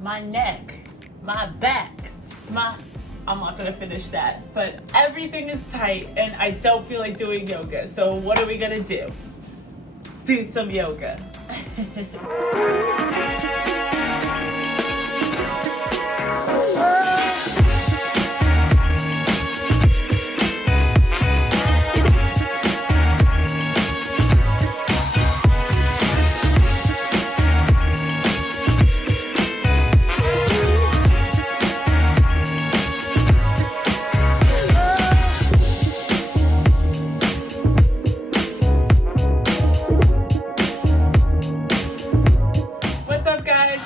my neck, my back, I'm not gonna finish that, but everything is tight and I don't feel like doing yoga. So what are we gonna do? Do some yoga.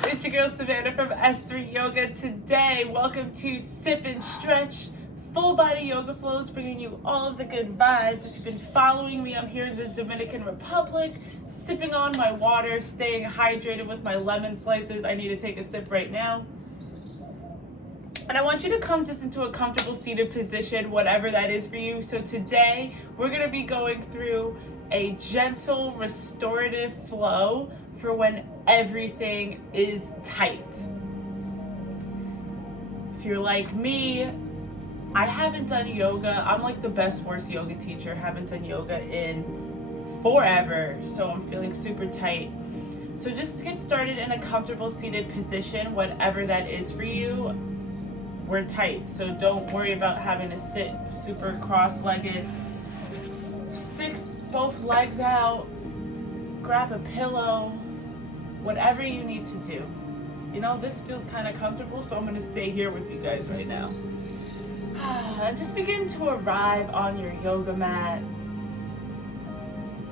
It's your girl Savanna from S3 Yoga. Today, welcome to Sip and Stretch, full body yoga flows, bringing you all of the good vibes. If you've been following me, I'm here in the Dominican Republic, sipping on my water, staying hydrated with my lemon slices. I need to take a sip right now. And I want you to come just into a comfortable seated position, whatever that is for you. So today, we're gonna be going through a gentle restorative flow for when everything is tight. If you're like me, I haven't done yoga. I'm like the best worst yoga teacher. Haven't done yoga in forever, so I'm feeling super tight. So just get started in a comfortable seated position, whatever that is for you. We're tight, so don't worry about having to sit super cross-legged. Stick both legs out, grab a pillow, whatever you need to do. You know, this feels kind of comfortable, so I'm gonna stay here with you guys right now. And just begin to arrive on your yoga mat.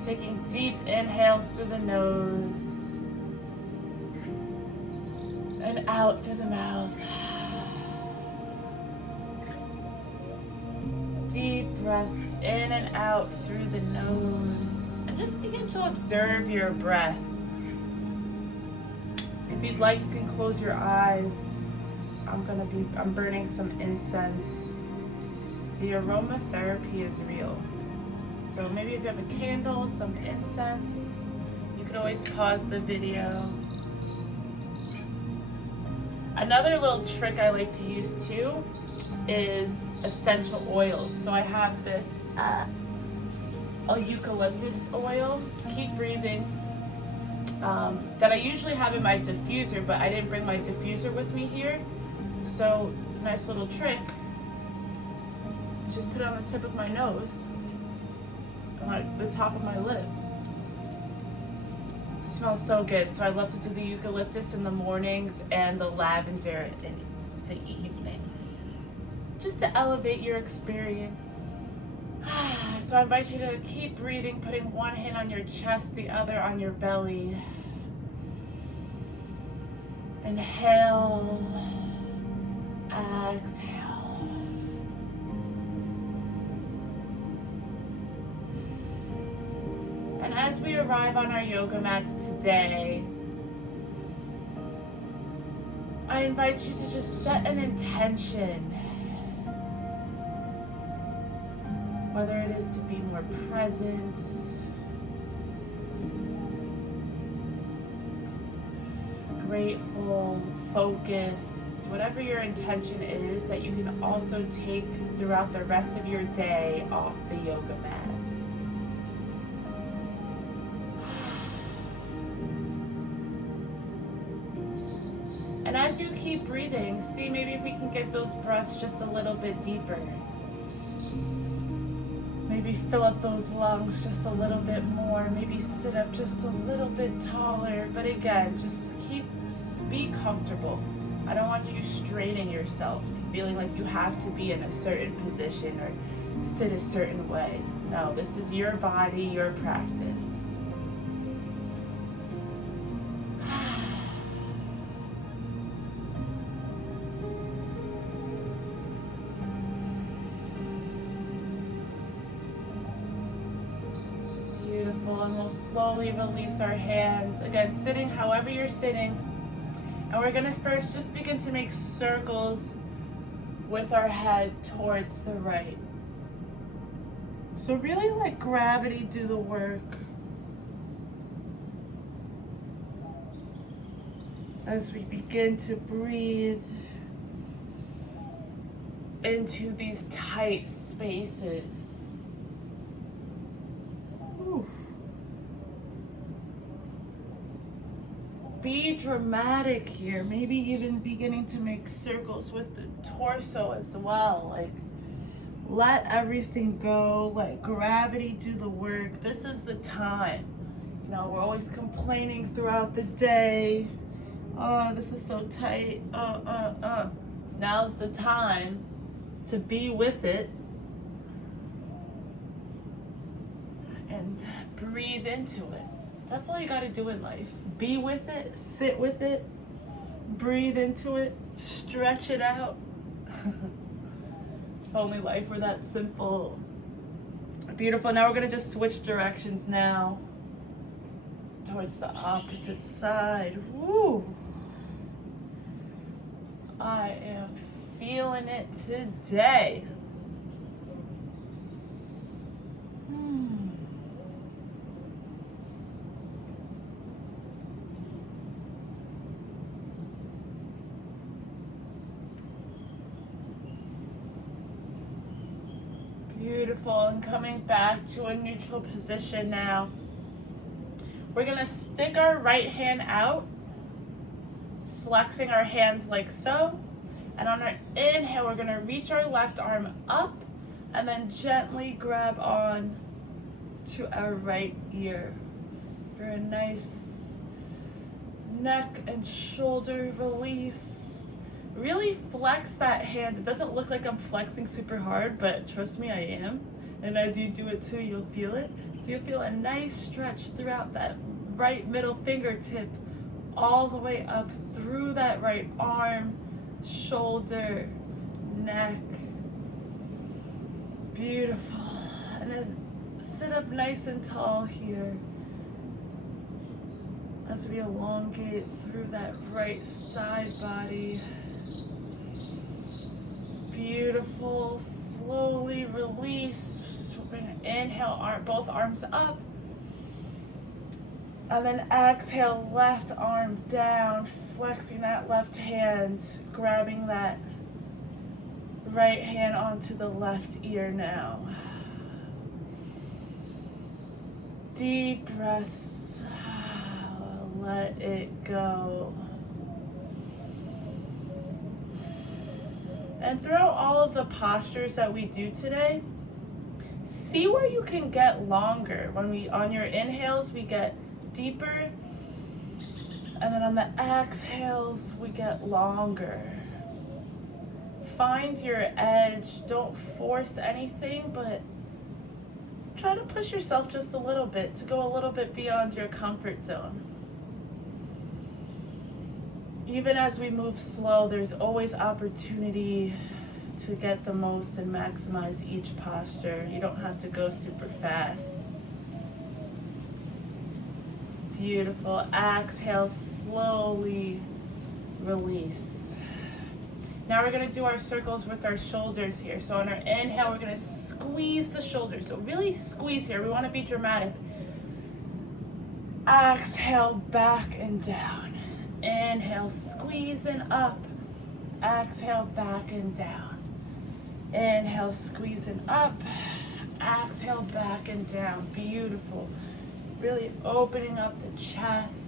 Taking deep inhales through the nose and out through the mouth. Deep breaths in and out through the nose. And just begin to observe your breath. If you'd like, you can close your eyes. I'm burning some incense. The aromatherapy is real. So maybe if you have a candle, some incense, you can always pause the video. Another little trick I like to use too is essential oils. So I have this eucalyptus oil. Keep breathing. That I usually have in my diffuser, but I didn't bring my diffuser with me here. So, nice little trick. Just put it on the tip of my nose, on the top of my lip. It smells so good. So I love to do the eucalyptus in the mornings and the lavender in the evening, just to elevate your experience. So I invite you to keep breathing, putting one hand on your chest, the other on your belly. Inhale, exhale. And as we arrive on our yoga mats today, I invite you to just set an intention. Whether it is to be more present, grateful, focused, whatever your intention is, that you can also take throughout the rest of your day off the yoga mat. And as you keep breathing, see maybe if we can get those breaths just a little bit deeper. Maybe fill up those lungs just a little bit more. Maybe sit up just a little bit taller. But again, just be comfortable. I don't want you straining yourself, feeling like you have to be in a certain position or sit a certain way. No, this is your body, your practice. And we'll slowly release our hands. Again, sitting however you're sitting. And we're gonna first just begin to make circles with our head towards the right. So really let gravity do the work. as we begin to breathe into these tight spaces. Ooh. Be dramatic here, maybe even beginning to make circles with the torso as well. Like, let everything go, let gravity do the work. This is the time. You know, we're always complaining throughout the day. Oh, this is so tight. Now's the time to be with it and breathe into it. That's all you gotta do in life. Be with it, sit with it, breathe into it, stretch it out. If only life were that simple. Beautiful. Now we're gonna just switch directions now towards the opposite side. Woo! I am feeling it today. Beautiful. And coming back to a neutral position now. We're gonna stick our right hand out, flexing our hands like so. And on our inhale, we're gonna reach our left arm up and then gently grab on to our right ear for a nice neck and shoulder release. Really flex that hand. It doesn't look like I'm flexing super hard, but trust me, I am. And as you do it too, you'll feel it. So you'll feel a nice stretch throughout that right middle fingertip, all the way up through that right arm, shoulder, neck. Beautiful. And then sit up nice and tall here as we elongate through that right side body. Beautiful. Slowly release. We're going to inhale, both arms up. And then exhale, left arm down, flexing that left hand, grabbing that right hand onto the left ear now. Deep breaths. Let it go. And throughout all of the postures that we do today, see where you can get longer. On your inhales, we get deeper. And then on the exhales, we get longer. Find your edge. Don't force anything, but try to push yourself just a little bit to go a little bit beyond your comfort zone. Even as we move slow, there's always opportunity to get the most and maximize each posture. You don't have to go super fast. Beautiful. Exhale, slowly release. Now we're going to do our circles with our shoulders here. So on our inhale, we're going to squeeze the shoulders. So really squeeze here. We want to be dramatic. Exhale, back and down. Inhale, squeeze and up. Exhale, back and down. Inhale, squeeze and up. Exhale, back and down. Beautiful. Really opening up the chest.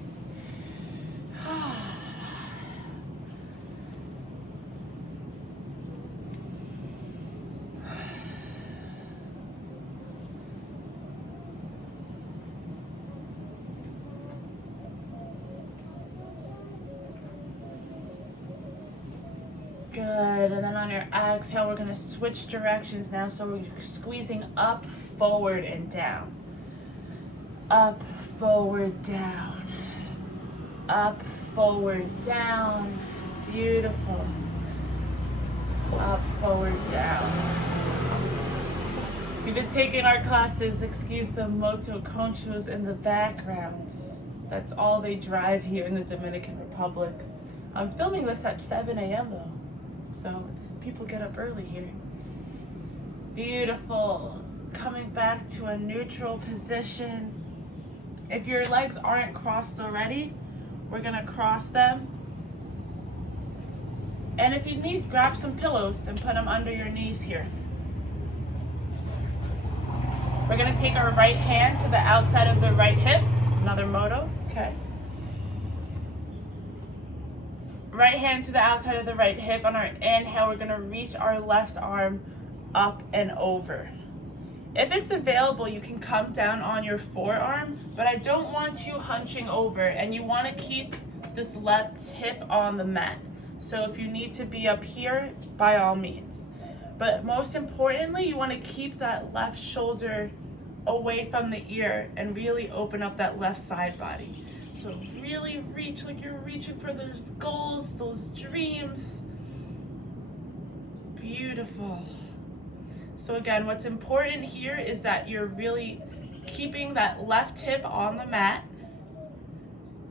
Good, and then on your exhale, we're gonna switch directions now. So we're squeezing up, forward, and down. Up, forward, down. Up, forward, down. Beautiful. Up, forward, down. We've been taking our classes, excuse the moto conchos in the background. That's all they drive here in the Dominican Republic. I'm filming this at 7 a.m. though. So people get up early here. Beautiful. Coming back to a neutral position. If your legs aren't crossed already, we're gonna cross them And if you need, grab some pillows and put them under your knees here. We're gonna take our right hand to the outside of the right hip. Another moto, okay. Right hand to the outside of the right hip. On our inhale, we're gonna reach our left arm up and over. If it's available, you can come down on your forearm, but I don't want you hunching over, and you wanna keep this left hip on the mat. So if you need to be up here, by all means. But most importantly, you wanna keep that left shoulder away from the ear and really open up that left side body. So really reach like you're reaching for those goals, those dreams. Beautiful. So again, what's important here is that you're really keeping that left hip on the mat.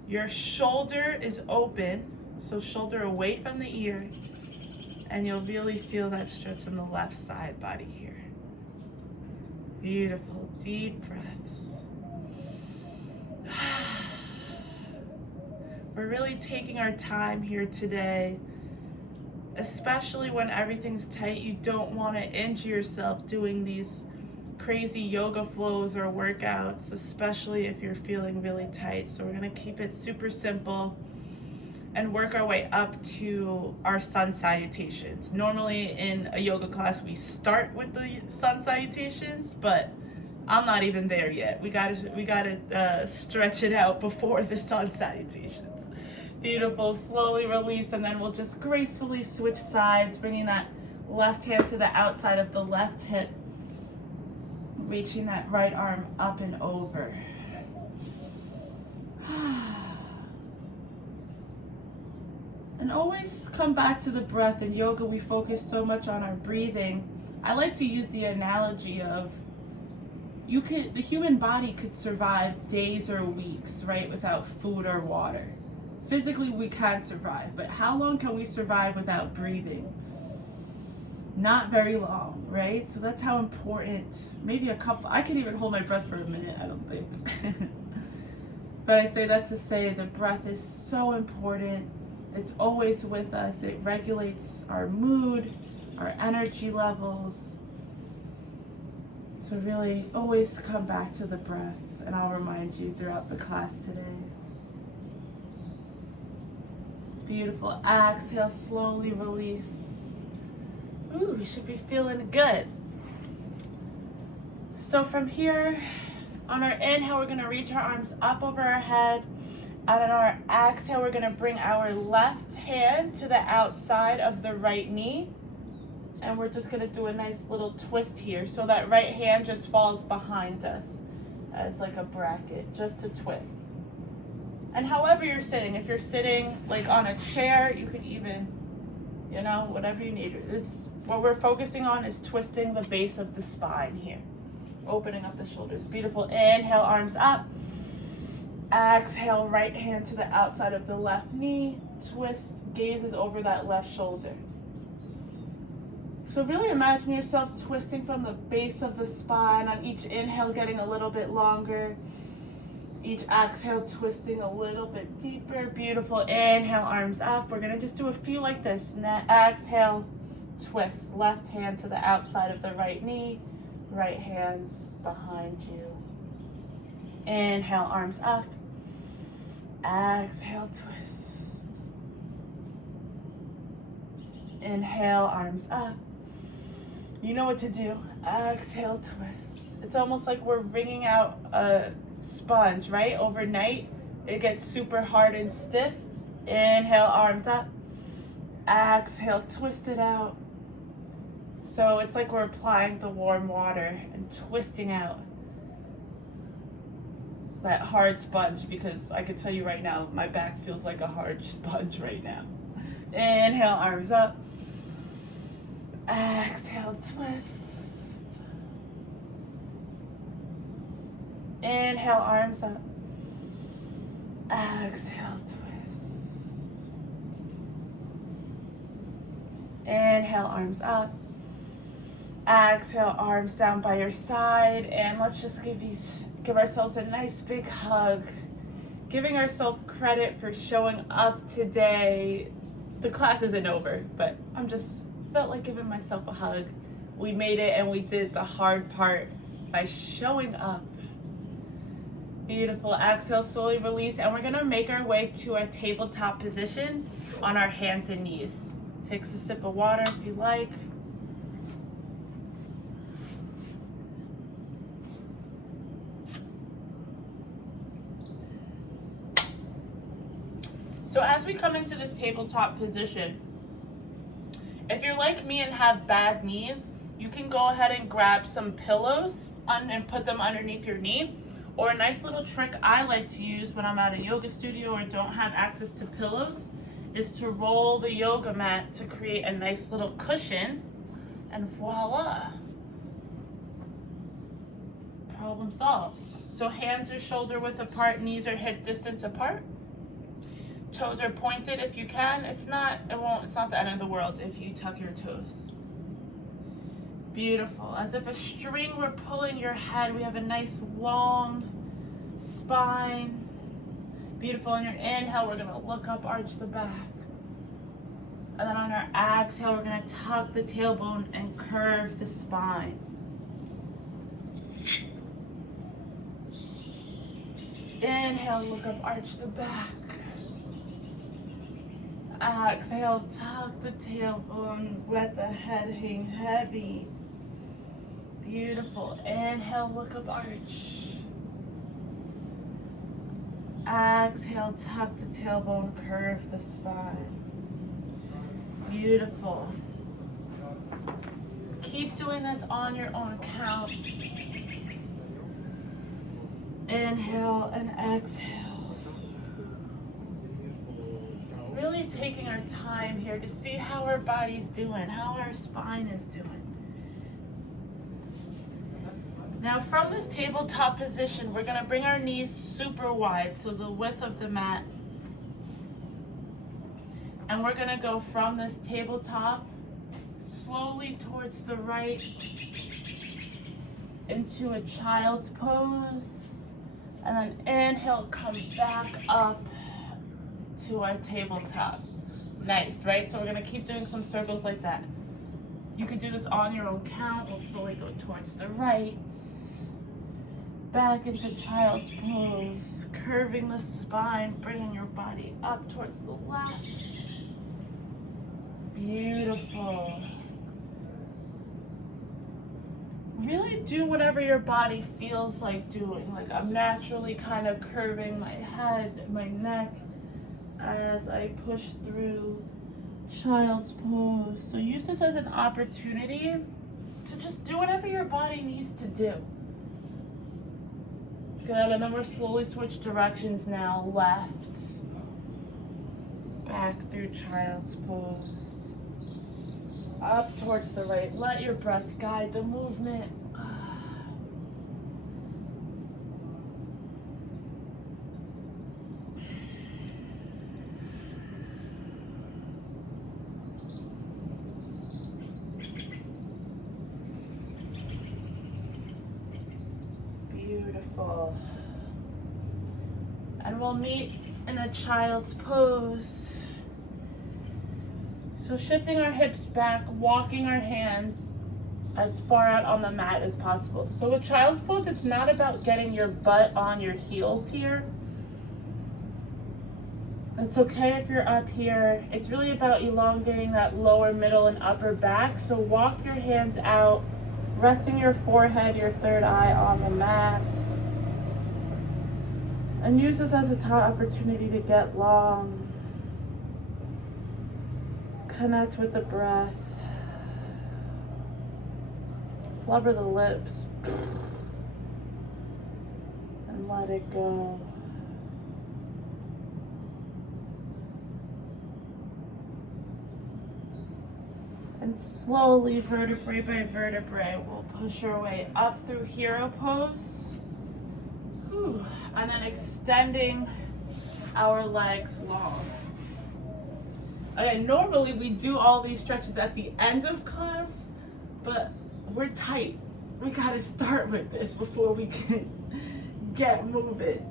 Your shoulder is open, so shoulder away from the ear, and you'll really feel that stretch in the left side body here. Beautiful, deep breaths. We're really taking our time here today, especially when everything's tight. You don't want to injure yourself doing these crazy yoga flows or workouts, especially if you're feeling really tight. So we're going to keep it super simple and work our way up to our sun salutations. Normally in a yoga class, we start with the sun salutations, but I'm not even there yet. We gotta stretch it out before the sun salutations. Beautiful, slowly release, and then we'll just gracefully switch sides, bringing that left hand to the outside of the left hip, reaching that right arm up and over. And always come back to the breath. In yoga, we focus so much on our breathing. I like to use the analogy of the human body could survive days or weeks, right, without food or water. Physically, we can survive, but how long can we survive without breathing? Not very long, right? So that's how important, maybe I can even hold my breath for a minute, I don't think. But I say that to say the breath is so important. It's always with us. It regulates our mood, our energy levels. So really always come back to the breath, and I'll remind you throughout the class today. Beautiful. Exhale, slowly release. Ooh, you should be feeling good. So from here, on our inhale, we're gonna reach our arms up over our head. And on our exhale, we're gonna bring our left hand to the outside of the right knee. And we're just gonna do a nice little twist here. So that right hand just falls behind us as like a bracket, just to twist. And however you're sitting, if you're sitting like on a chair, you could even, whatever you need. What we're focusing on is twisting the base of the spine here. Opening up the shoulders. Beautiful. Inhale, arms up. Exhale, right hand to the outside of the left knee. Twist, gazes over that left shoulder. So really imagine yourself twisting from the base of the spine. On each inhale, getting a little bit longer. Each exhale, twisting a little bit deeper. Beautiful. Inhale, arms up. We're going to just do a few like this. Exhale, twist. Left hand to the outside of the right knee. Right hand's behind you. Inhale, arms up. Exhale, twist. Inhale, arms up. You know what to do. Exhale, twist. It's almost like we're wringing out a sponge, right? Overnight, it gets super hard and stiff. Inhale, arms up. Exhale, twist it out. So it's like we're applying the warm water and twisting out that hard sponge, because I can tell you right now, my back feels like a hard sponge right now. Inhale, arms up. Exhale, twist. Inhale, arms up. Exhale, twist. Inhale, arms up. Exhale, arms down by your side, and let's just give ourselves a nice big hug. Giving ourselves credit for showing up today the class isn't over, but I'm just felt like giving myself a hug. We made it and we did the hard part by showing up. Beautiful. Exhale, slowly release, and we're gonna make our way to a tabletop position on our hands and knees. Take a sip of water if you like. So as we come into this tabletop position, if you're like me and have bad knees, you can go ahead and grab some pillows and put them underneath your knee. Or a nice little trick I like to use when I'm at a yoga studio or don't have access to pillows is to roll the yoga mat to create a nice little cushion, and voila, problem solved. So hands are shoulder width apart, knees are hip distance apart. Toes are pointed if you can. If not, it's not the end of the world if you tuck your toes. Beautiful. As if a string were pulling your head, we have a nice long spine. Beautiful. On your inhale, we're gonna look up, arch the back. And then on our exhale, we're gonna tuck the tailbone and curve the spine. Inhale, look up, arch the back. Exhale, tuck the tailbone, let the head hang heavy. Beautiful. Inhale, look up, arch. Exhale, tuck the tailbone, curve the spine. Beautiful. Keep doing this on your own count. Inhale and exhale. Really taking our time here to see how our body's doing, how our spine is doing. Now from this tabletop position, we're gonna bring our knees super wide, so the width of the mat. And we're gonna go from this tabletop slowly towards the right into a child's pose. And then inhale, come back up to our tabletop. Nice, right? So we're gonna keep doing some circles like that. You could do this on your own count. We'll slowly go towards the right, back into child's pose, curving the spine, bringing your body up towards the left. Beautiful. Really do whatever your body feels like doing. Like I'm naturally kind of curving my head, my neck, as I push through child's pose. So use this as an opportunity to just do whatever your body needs to do. Good, and then we're slowly switch directions now. Left, back through child's pose, up towards the right. Let your breath guide the movement. Beautiful. And we'll meet in a child's pose. So shifting our hips back, walking our hands as far out on the mat as possible. So with child's pose, it's not about getting your butt on your heels here. It's okay if you're up here. It's really about elongating that lower, middle, and upper back. So walk your hands out, resting your forehead, your third eye on the mat. And use this as a top opportunity to get long. Connect with the breath. Flubber the lips. And let it go. And slowly, vertebrae by vertebrae, we'll push our way up through hero pose. Whew. And then extending our legs long. Okay, normally we do all these stretches at the end of class, but we're tight. We gotta start with this before we can get moving.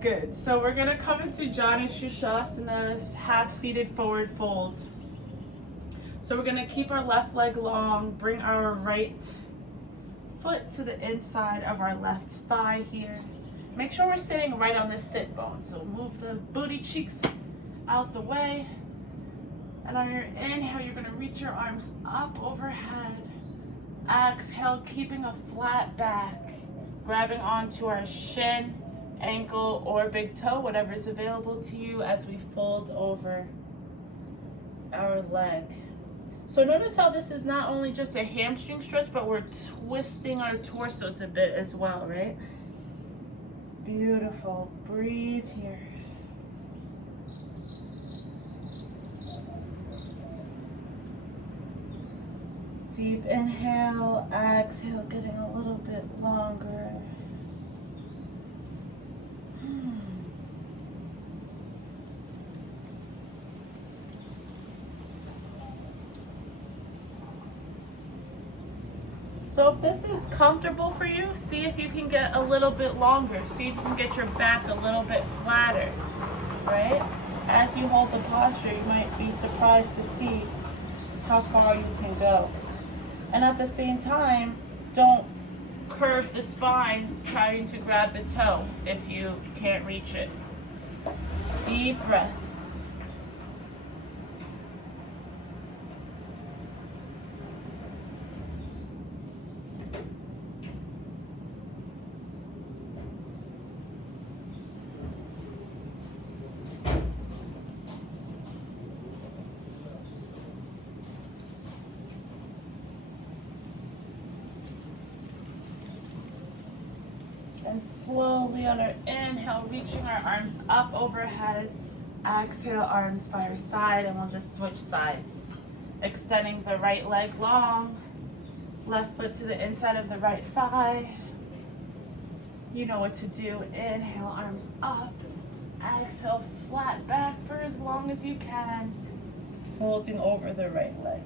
Good. So we're gonna come into Janu Shirshasana's half-seated forward fold. So we're gonna keep our left leg long, bring our right foot to the inside of our left thigh here. Make sure we're sitting right on the sit bone. So move the booty cheeks out the way. And on your inhale, you're gonna reach your arms up overhead. Exhale, keeping a flat back, grabbing onto our shin, ankle, or big toe, whatever is available to you as we fold over our leg. So notice how this is not only just a hamstring stretch, but we're twisting our torsos a bit as well, right? Beautiful. Breathe here. Deep inhale, exhale, getting a little bit longer. So if this is comfortable for you, see if you can get a little bit longer. See if you can get your back a little bit flatter, right? As you hold the posture, you might be surprised to see how far you can go. And at the same time, don't curve the spine trying to grab the toe if you can't reach it. Deep breaths. And slowly on our inhale, reaching our arms up overhead. Exhale, arms by our side, and we'll just switch sides. Extending the right leg long, left foot to the inside of the right thigh. You know what to do. Inhale, arms up. Exhale, flat back for as long as you can. Folding over the right leg.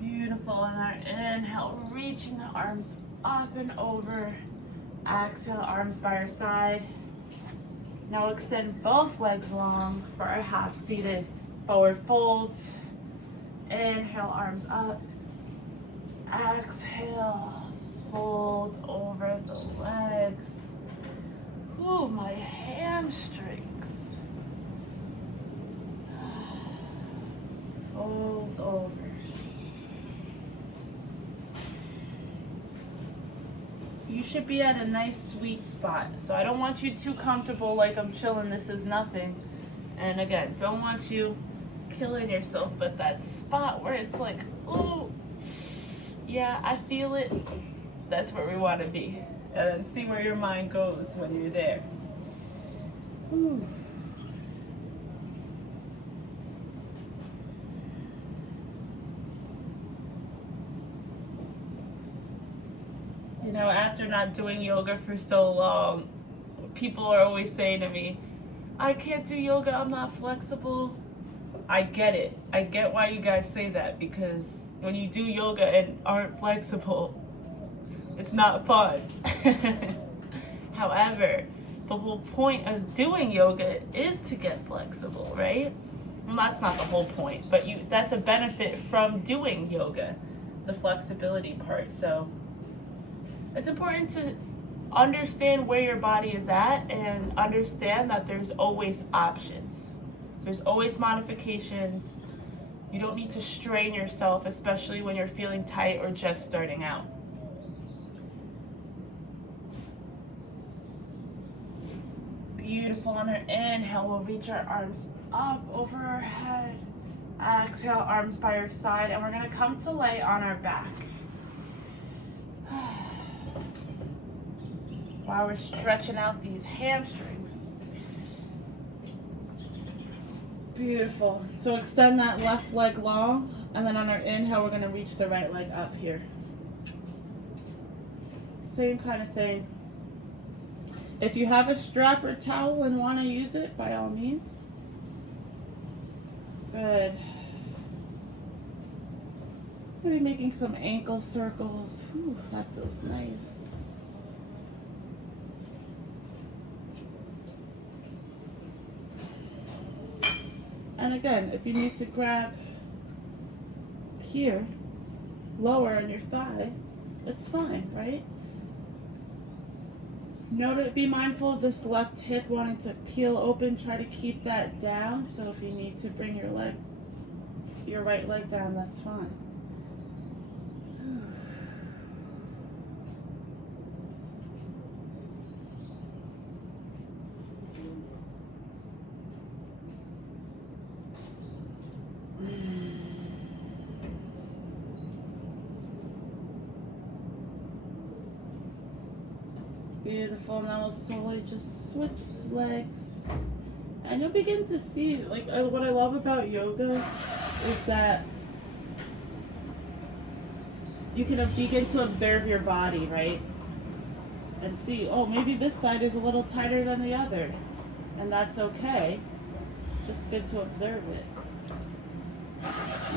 Beautiful. On our inhale, reaching the arms up and over. Exhale, arms by our side. Now extend both legs long for our half-seated forward folds. Inhale, arms up. Exhale, fold over the legs. Ooh, my hamstrings. Fold over. You should be at a nice sweet spot. So I don't want you too comfortable like I'm chilling, this is nothing. And again, don't want you killing yourself, but that spot where it's like, oh, yeah, I feel it. That's where we want to be. And then see where your mind goes when you're there. Ooh. You know, after not doing yoga for so long, people are always saying to me, I can't do yoga, I'm not flexible. I get it. I get why you guys say that, because when you do yoga and aren't flexible, it's not fun. However, the whole point of doing yoga is to get flexible, right? Well, that's not the whole point, but that's a benefit from doing yoga, the flexibility part. So it's important to understand where your body is at and understand that there's always options. There's always modifications. You don't need to strain yourself, especially when you're feeling tight or just starting out. Beautiful. On our inhale, we'll reach our arms up over our head. Exhale, arms by your side, and we're gonna come to lay on our back. While we're stretching out these hamstrings. Beautiful. So extend that left leg long, and then on our inhale, we're gonna reach the right leg up here. Same kind of thing. If you have a strap or towel and want to use it, by all means. Good. Maybe making some ankle circles. Whew, that feels nice. And again, if you need to grab here, lower on your thigh, it's fine, right? Note, be mindful of this left hip wanting to peel open. Try to keep that down. So if you need to bring your right leg down, that's fine. Beautiful. Now we'll slowly just switch legs, and you'll begin to see, like, what I love about yoga is that you can begin to observe your body, right? And see, oh, maybe this side is a little tighter than the other, and that's okay. Just good to observe it,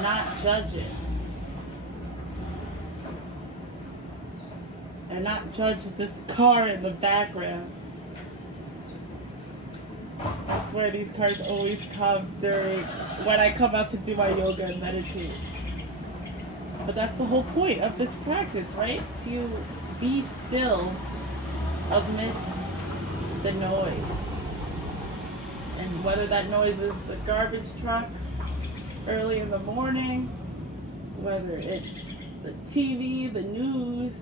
not judge it. And not judge this car in the background. I swear these cars always come during when I come out to do my yoga and meditate. But that's the whole point of this practice, right? To be still amidst the noise. And whether that noise is the garbage truck early in the morning, whether it's the TV, the news,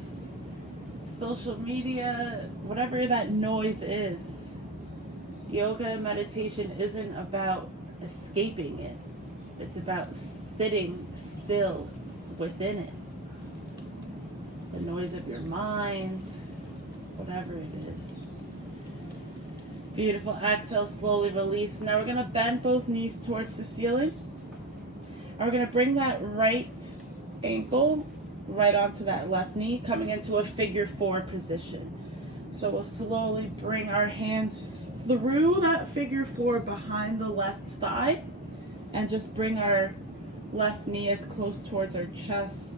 social media, whatever that noise is, yoga and meditation isn't about escaping it. It's about sitting still within it. The noise of your mind, whatever it is. Beautiful. Exhale, slowly release. Now we're going to bend both knees towards the ceiling. And we're going to bring that right ankle right onto that left knee, coming into a figure 4 position. So we'll slowly bring our hands through that figure 4 behind the left thigh, and just bring our left knee as close towards our chest,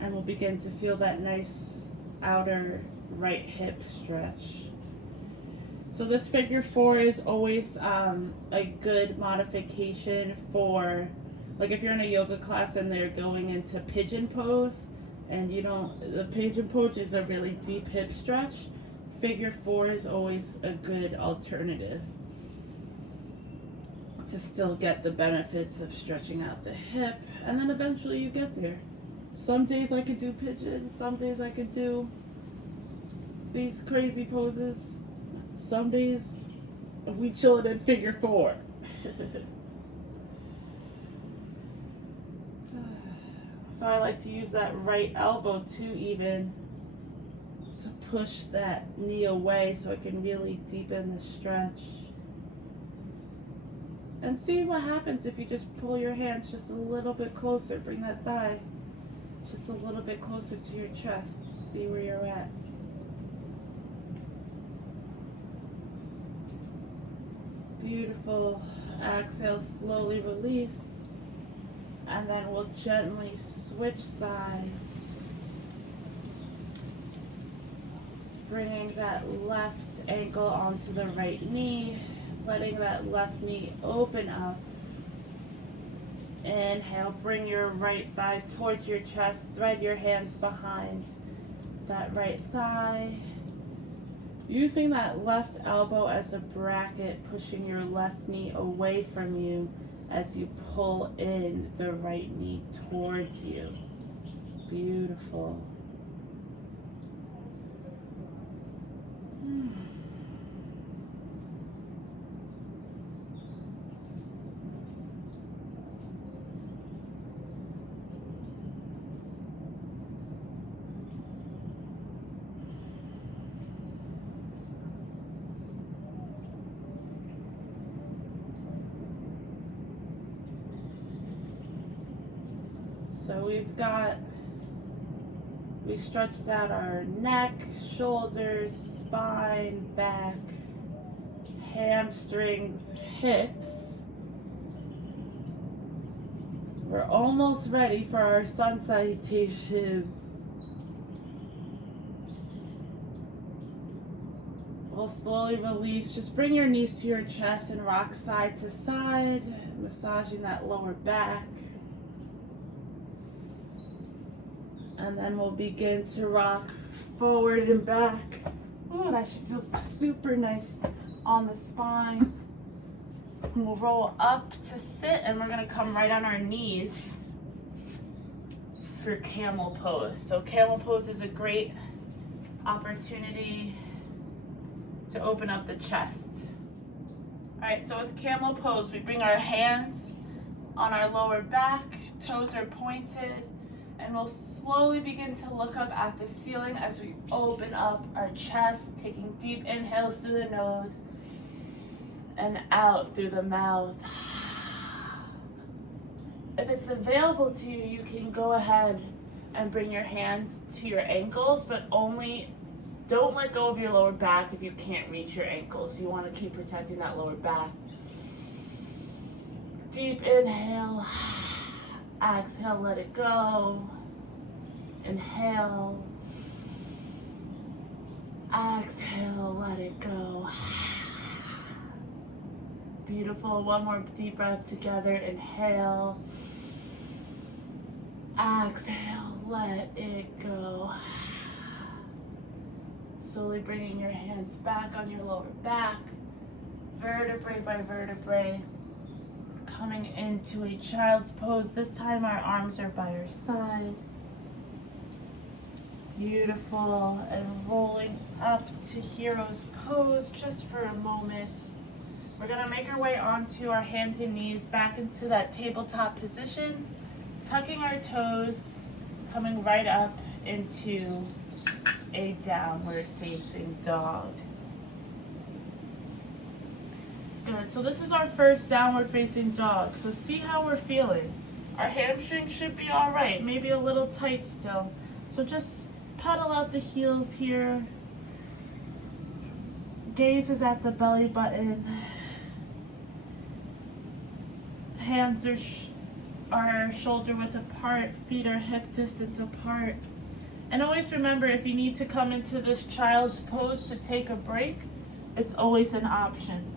and we'll begin to feel that nice outer right hip stretch. So this figure 4 is always a good modification for, like, if you're in a yoga class and they're going into pigeon pose, and the pigeon pose is a really deep hip stretch, figure 4 is always a good alternative to still get the benefits of stretching out the hip, and then eventually you get there. Some days I could do pigeon, some days I could do these crazy poses, some days we chillin' in figure 4. So I like to use that right elbow too, even to push that knee away so I can really deepen the stretch. And see what happens if you just pull your hands just a little bit closer. Bring that thigh just a little bit closer to your chest. See where you're at. Beautiful. Exhale, slowly release. And then we'll gently switch sides. Bringing that left ankle onto the right knee. Letting that left knee open up. Inhale, bring your right thigh towards your chest. Thread your hands behind that right thigh. Using that left elbow as a bracket, pushing your left knee away from you as you pull in the right knee towards you. Beautiful. So we stretched out our neck, shoulders, spine, back, hamstrings, hips. We're almost ready for our sun salutations. We'll slowly release. Just bring your knees to your chest and rock side to side, massaging that lower back. And then we'll begin to rock forward and back. Ooh, that should feel super nice on the spine. And we'll roll up to sit, and we're gonna come right on our knees for camel pose. So camel pose is a great opportunity to open up the chest. All right, so with camel pose, we bring our hands on our lower back, toes are pointed, and we'll slowly begin to look up at the ceiling as we open up our chest, taking deep inhales through the nose and out through the mouth. If it's available to you, you can go ahead and bring your hands to your ankles, but only don't let go of your lower back if you can't reach your ankles. You want to keep protecting that lower back. Deep inhale. Exhale, let it go. Inhale. Exhale, let it go. Beautiful. One more deep breath together. Inhale. Exhale, let it go. Slowly bringing your hands back on your lower back, vertebrae by vertebrae, coming into a child's pose. This time our arms are by our side. Beautiful. And rolling up to hero's pose just for a moment. We're gonna make our way onto our hands and knees back into that tabletop position, tucking our toes, coming right up into a downward facing dog. Good, so this is our first downward facing dog. So see how we're feeling. Our hamstrings should be all right, maybe a little tight still. So just pedal out the heels here. Gaze is at the belly button. Hands are shoulder width apart, feet are hip distance apart. And always remember, if you need to come into this child's pose to take a break, it's always an option.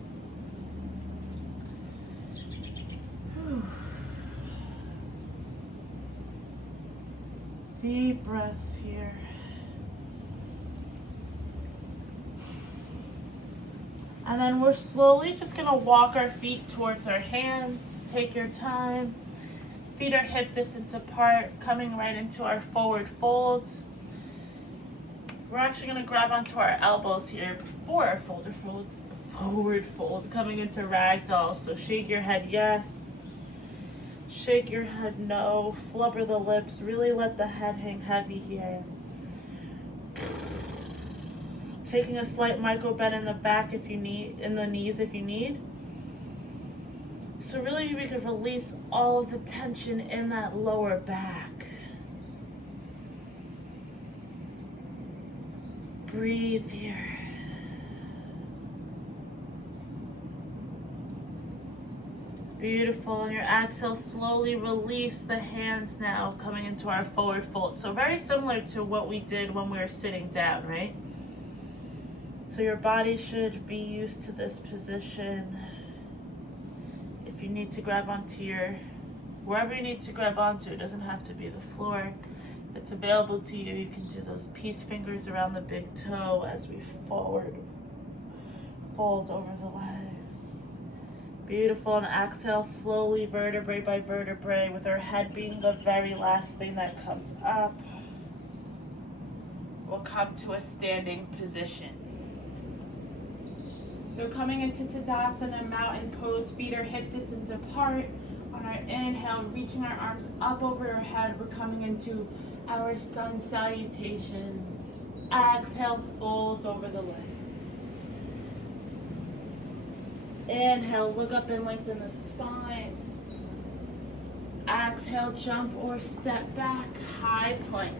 Deep breaths here. And then we're slowly just gonna walk our feet towards our hands. Take your time. Feet are hip distance apart, coming right into our forward fold. We're actually gonna grab onto our elbows here before our forward fold, coming into ragdoll. So shake your head yes, shake your head no, flubber the lips, really let the head hang heavy here. Taking a slight micro bend in the back if you need, in the knees if you need. So really we could release all of the tension in that lower back. Breathe here. Beautiful. On your exhale, slowly release the hands now, coming into our forward fold. So very similar to what we did when we were sitting down, right? So your body should be used to this position. If you need to grab onto wherever you need to grab onto, it doesn't have to be the floor. If it's available to you, you can do those peace fingers around the big toe as we forward fold over the legs. Beautiful. And exhale slowly, vertebrae by vertebrae, with our head being the very last thing that comes up. We'll come to a standing position. So coming into Tadasana, mountain pose, feet are hip distance apart. On our inhale, reaching our arms up over our head, we're coming into our sun salutations. Exhale, fold over the legs. Inhale, look up and lengthen the spine. Exhale, jump or step back, high plank.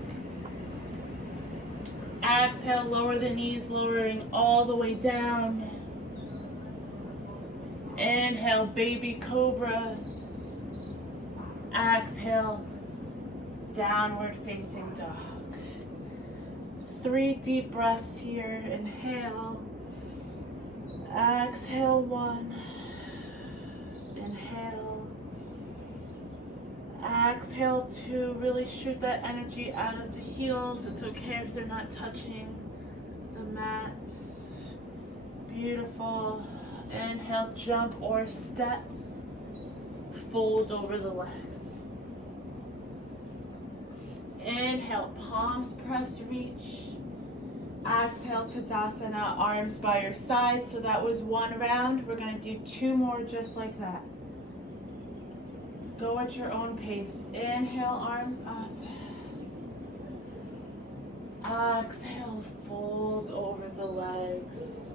Exhale, lower the knees, lowering all the way down. Inhale, baby cobra. Exhale, downward facing dog. 3 deep breaths here. Inhale. Exhale, 1. Inhale. Exhale, 2. Really shoot that energy out of the heels. It's okay if they're not touching the mats. Beautiful. Inhale, jump or step. Fold over the legs. Inhale, palms press, reach. Exhale, Tadasana, arms by your side. So that was 1 round. We're going to do 2 more just like that. Go at your own pace. Inhale, arms up. Exhale, fold over the legs.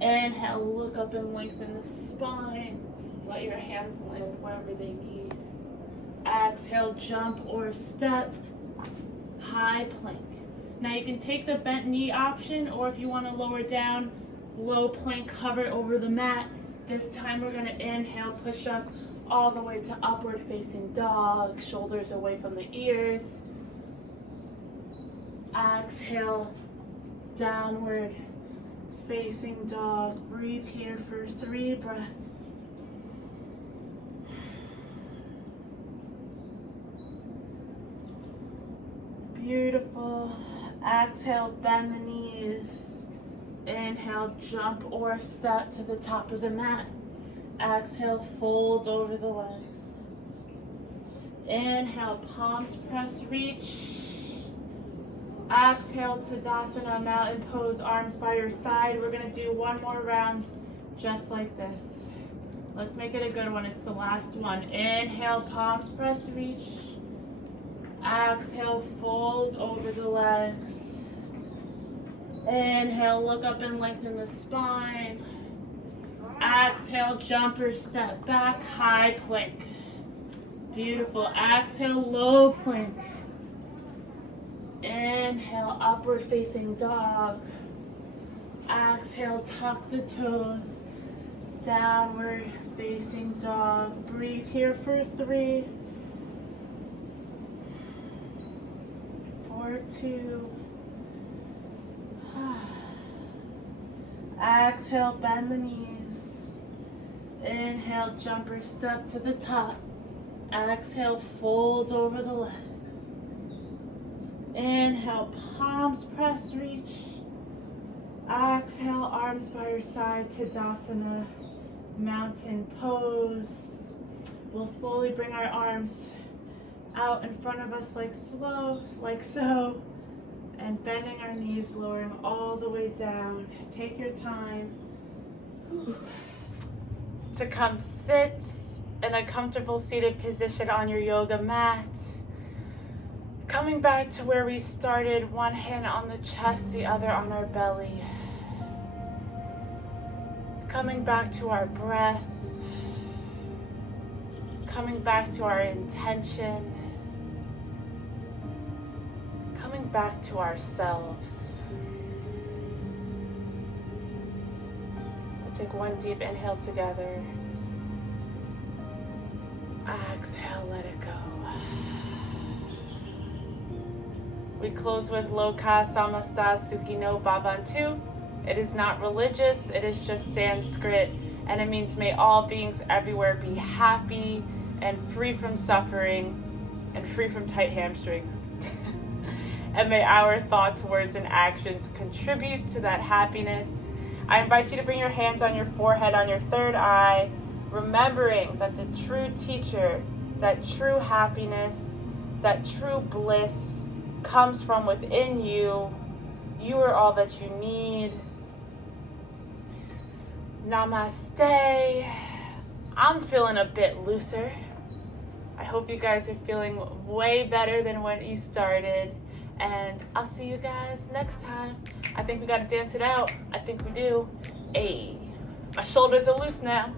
Inhale, look up and lengthen the spine. Let your hands land wherever they need. Exhale, jump or step. High plank. Now you can take the bent knee option, or if you want to lower down, low plank, hover over the mat. This time we're going to inhale, push up all the way to upward facing dog, shoulders away from the ears. Exhale, downward facing dog. Breathe here for 3 breaths. Beautiful. Exhale, bend the knees. Inhale, jump or step to the top of the mat. Exhale, fold over the legs. Inhale, palms press, reach. Exhale, Tadasana, mountain pose, arms by your side. We're going to do 1 more round just like this. Let's make it a good one. It's the last one. Inhale, palms press, reach. Exhale, fold over the legs. Inhale, look up and lengthen the spine. Exhale, jump or step back, high plank. Beautiful. Exhale, low plank. Inhale, upward facing dog. Exhale, tuck the toes. Downward facing dog. Breathe here for 3, 4, 2. Exhale, bend the knees. Inhale, jump or step to the top. Exhale, fold over the legs. Inhale, palms press, reach. Exhale, arms by your side, Tadasana, mountain pose. We'll slowly bring our arms out in front of us like so. And bending our knees, lowering all the way down. Take your time to come sit in a comfortable seated position on your yoga mat. Coming back to where we started, 1 hand on the chest, the other on our belly. Coming back to our breath. Coming back to our intention. Coming back to ourselves. We'll take 1 deep inhale together. Exhale, let it go. We close with Loka Samasta Sukhino Bhavantu. It is not religious, it is just Sanskrit, and it means may all beings everywhere be happy and free from suffering and free from tight hamstrings. And may our thoughts, words, and actions contribute to that happiness. I invite you to bring your hands on your forehead, on your third eye, remembering that the true teacher, that true happiness, that true bliss comes from within you. You are all that you need. Namaste. I'm feeling a bit looser. I hope you guys are feeling way better than when you started. And I'll see you guys next time. I think we gotta dance it out. I think we do. Hey, my shoulders are loose now.